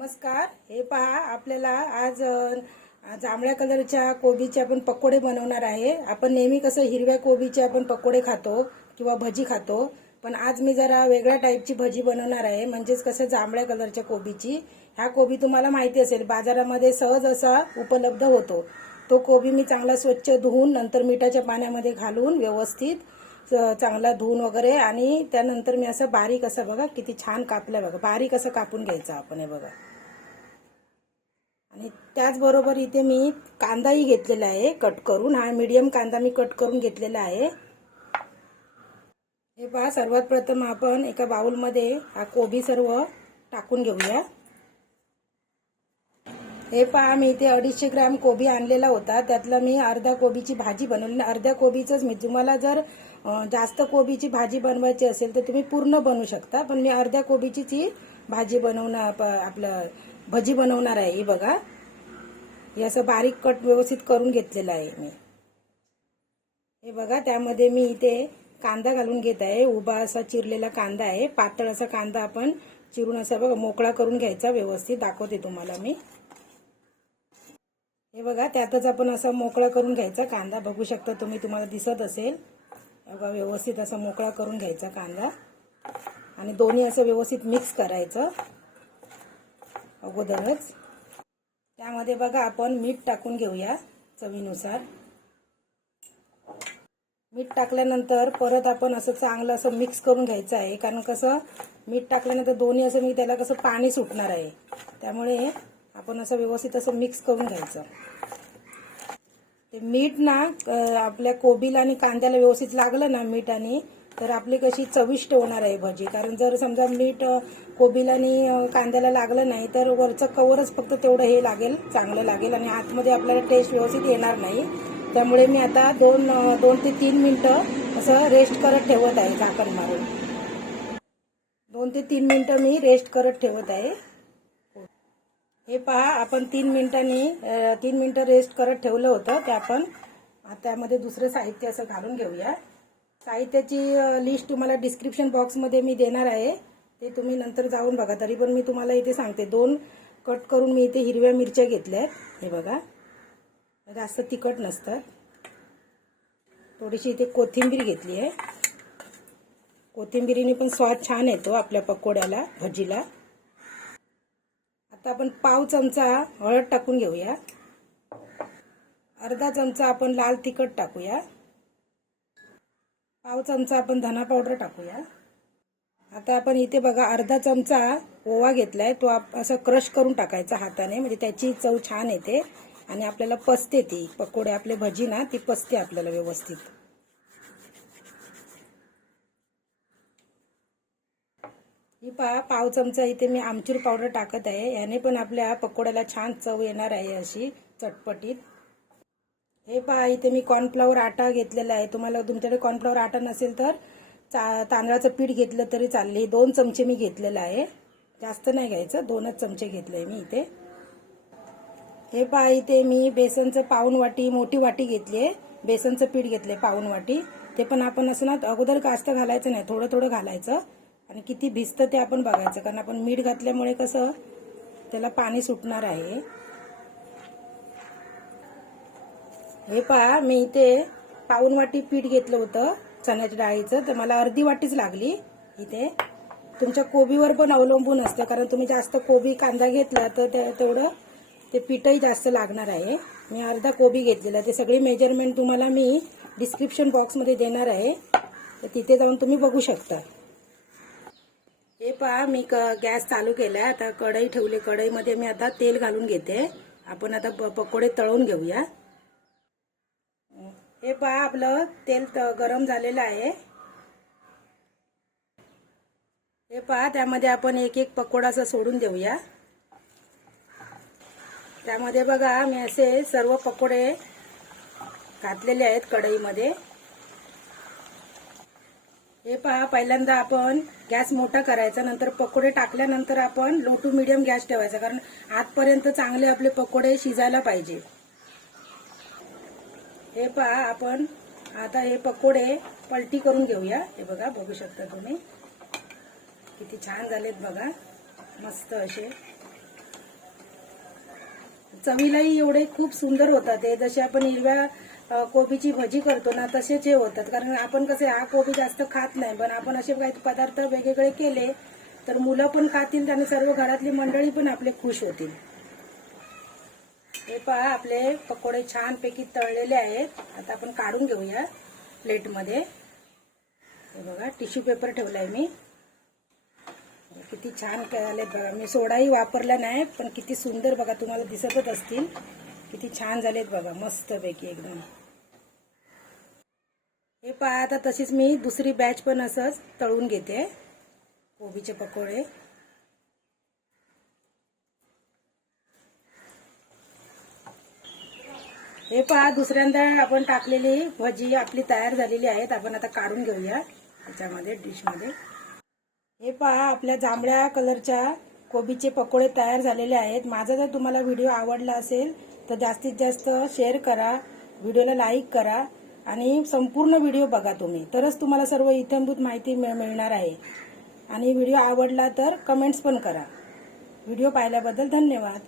नमस्कार. हे पहा आपल्याला आज जांभळ्या कलरच्या कोबीचे आपण पकोडे बनवणार आहे. आपण नेहमी कसं हिरव्या कोबीचे आपण पकोडे खातो किंवा भजी खातो पण आज मी जरा वेगळ्या टाईपची भजी बनवणार आहे. म्हणजेच कसं जांभळ्या कलरच्या कोबीची. ह्या कोबी तुम्हाला माहिती असेल बाजारामध्ये सहज असा उपलब्ध होतो. तो कोबी मी चांगला स्वच्छ धुवून नंतर मिठाच्या पाण्यामध्ये घालून व्यवस्थित च- चांगला धुवून वगैरे आणि त्यानंतर मी असं बारीक असं बघा किती छान कापलं बघा. बारीक असं कापून घ्यायचं आपण हे बघा. आणि त्याचबरोबर इथे मी कांदाही घेतलेला आहे कट करून. हा मीडियम कांदा मी कट करून घेतलेला आहे. हे पहा सर्वात प्रथम आपण एका बाउलमध्ये हा कोबी सर्व टाकून घेऊया. हे पहा मी इथे अडीचशे ग्रॅम कोबी आणलेला होता. त्यातला मी अर्धा कोबीची भाजी बनवली. अर्ध्या कोबीचंच मी तुम्हाला जर जास्त कोबीची भाजी बनवायची असेल तर तुम्ही पूर्ण बनवू शकता. पण मी अर्ध्या कोबीचीच ही भाजी बनवणं प- आपलं भजी बनवणार आहे. ही बघा. हे असं बारीक कट व्यवस्थित करून घेतलेलं आहे मी. हे बघा त्यामध्ये मी इथे कांदा घालून घेत आहे. उभा असा चिरलेला कांदा आहे. पातळ असा कांदा आपण चिरून असा बघा मोकळा करून घ्यायचा व्यवस्थित. दाखवते तुम्हाला मी. हे बघा त्यातच आपण असा मोकळा करून घ्यायचा कांदा. बघू शकता तुम्ही तुम्हाला दिसत असेल. बघा व्यवस्थित असा मोकळा करून घ्यायचा कांदा. आणि दोन्ही असं व्यवस्थित मिक्स करायचं. अगोदरच. त्यामध्ये बघा आपण मीठ टाकून घेऊया चवीनुसार. मीठ टाकल्यानंतर परत आपण असं चांगलं असं मिक्स करून घ्यायचं आहे. कारण कसं मीठ टाकल्यानंतर दोन्ही असं मी त्याला कसं पाणी सुटणार आहे. त्यामुळे आपण असं व्यवस्थित असं मिक्स करून घ्यायचं. ते मीठ ना आपल्या कोबीला आणि कांद्याला व्यवस्थित लागलं ना मीठ आणि तर आपली कशी चविष्ट होणार आहे भजी? कारण जर समजा मीठ कोबीला आणि कांद्याला लागलं नाही तर वरचं कवरच फक्त तेवढं हे लागेल चांगलं लागेल आणि आतमध्ये आपल्याला टेस्ट व्यवस्थित येणार नाही. त्यामुळे मी आता दोन दोन ते तीन मिनटं असं रेस्ट करत ठेवत आहे झाकण मारून. दोन ते तीन मिनटं मी रेस्ट करत ठेवत आहे. हे पहा आपण तीन मिनिटांनी तीन मिनटं रेस्ट करत ठेवलं होतं ते आपण त्यामध्ये दुसरं साहित्य असं घालून घेऊया. साहित्याची लिस्ट तुम्हाला डिस्क्रिप्शन बॉक्समध्ये मी देणार आहे. ते तुम्ही नंतर जाऊन बघा. तरी पण मी तुम्हाला इथे सांगते. दोन कट करून मी इथे हिरव्या मिरच्या घेतल्या आहेत. हे बघा. म्हणजे जास्त तिखट नसतात थोडीशी इथे कोथिंबीर घेतली आहे. कोथिंबिरीने पण स्वाद छान येतो आपल्या पकोड्याला भजीला. आता आपण पाव चमचा हळद टाकून घेऊया. अर्धा चमचा आपण लाल तिखट टाकूया. पाव चमचा आपण धना पावडर टाकूया. आता आपण इथे बघा अर्धा चमचा ओवा घेतलाय. तो आप असं क्रश करून टाकायचा हाताने. म्हणजे त्याची चव छान येते. आणि आपल्याला पसते ती. पकोडे आपले भजी ना ती पसते आपल्याला व्यवस्थित. ही पहा पाव चमचा इथे मी आमचूर पावडर टाकत आहे. याने पण आपल्या पकोड्याला छान चव येणार आहे अशी चटपटीत. हे पहा इथे मी कॉर्नफ्लॉवर आटा घेतलेला आहे. तुम्हाला तुमच्याकडे कॉर्नफ्लॉवर आटा नसेल तर चा तांदळाचं पीठ घेतलं तरी चालले. हे दोन चमचे मी घेतलेलं आहे. जास्त नाही घ्यायचं दोनच चमचे घेतले मी इथे. हे पहा इथे मी बेसनचं पाऊन वाटी मोठी वाटी घेतली आहे. बेसनचं पीठ घेतले पाऊन वाटी. ते पण आपण असं ना अगोदर जास्त घालायचं नाही थोडं थोडं घालायचं. आणि किती भिजतं ते आपण बघायचं कारण आपण मीठ घातल्यामुळे कसं त्याला पाणी सुटणार आहे. हे पहा मी इथे पाऊन वाटी पीठ घेतलं होतं चण्याच्या डाळीचं. तर मला अर्धी वाटीच लागली इथे. तुमच्या कोबीवर पण अवलंबून असतं कारण तुम्ही जास्त कोबी कांदा घेतला तर ते- तेवढं ते पीठही जास्त लागणार आहे. मी अर्धा कोबी घेतलेला ते सगळी मेजरमेंट तुम्हाला मी डिस्क्रिप्शन बॉक्समध्ये देणार आहे. तर तिथे जाऊन तुम्ही बघू शकता. हे पहा मी क गॅस चालू केला आता कढई ठेवली. कढईमध्ये मी आता तेल घालून घेते. आपण आता प- पकोडे तळून घेऊया. हे पहा आपलं तेल त- गरम झालेलं आहे. हे पहा त्यामध्ये आपण एक एक पकोडा असं सोडून देऊया. त्यामध्ये बघा मी असे सर्व पकोडे घातलेले आहेत कढईमध्ये. हे पहा पहिल्यांदा आपण गॅस मोठा करायचा नंतर पकोडे टाकल्यानंतर आपण लो टू मिडियम गॅस ठेवायचा कारण आतपर्यंत चांगले आपले पकोडे शिजायला पाहिजे. हे पहा आपण आता हे पकोडे पलटी करून घेऊया. हे बघा बघू शकता तुम्ही. किती छान झालेत बघा. मस्त असे. चवीलाही एवढे खूप सुंदर होतात ते जसे आपण हिरव्या कोबीची भजी करतो ना तसेच हे होतात. कारण आपण कसे हा कोबी जास्त खात नाही. पण आपण असे काही पदार्थ वेगवेगळे केले तर मुलं पण खातील आणि सर्व घरातली मंडळी पण आपले खुश होतील. हे पहा आपले पकोडे छानपैकी तळलेले आहेत. आता आपण काढून घेऊया प्लेटमध्ये. हे बघा टिश्यू पेपर ठेवलाय मी. किती छान आले बघा. मी सोडाही वापरला नाही पण किती सुंदर बघा तुम्हाला दिसतच असतील. किती छान झालेत बघा मस्तपैकी एकदम. हे पहा आता तशीच मी दुसरी बॅच पण असंच तळून घेते. कोबीचे पकोडे. हे पहा दुसऱ्यांदा आपण टाकलेली भजी आपली तयार झालेली आहेत. आपण आता काढून घेऊया त्याच्यामध्ये डिशमध्ये. हे पहा आपल्या जांभळ्या कलरच्या कोबीचे पकोडे तयार झालेले आहेत. माझा जर तुम्हाला व्हिडिओ आवडला असेल तर जास्तीत जास्त शेअर करा व्हिडिओला लाईक करा आणि संपूर्ण व्हिडिओ बघा तुम्ही. तरच तुम्हाला सर्व इथंभूत माहिती मिळ- मिळणार आहे. आणि व्हिडिओ आवडला तर कमेंट्स पण करा. व्हिडिओ पाहिल्याबद्दल धन्यवाद.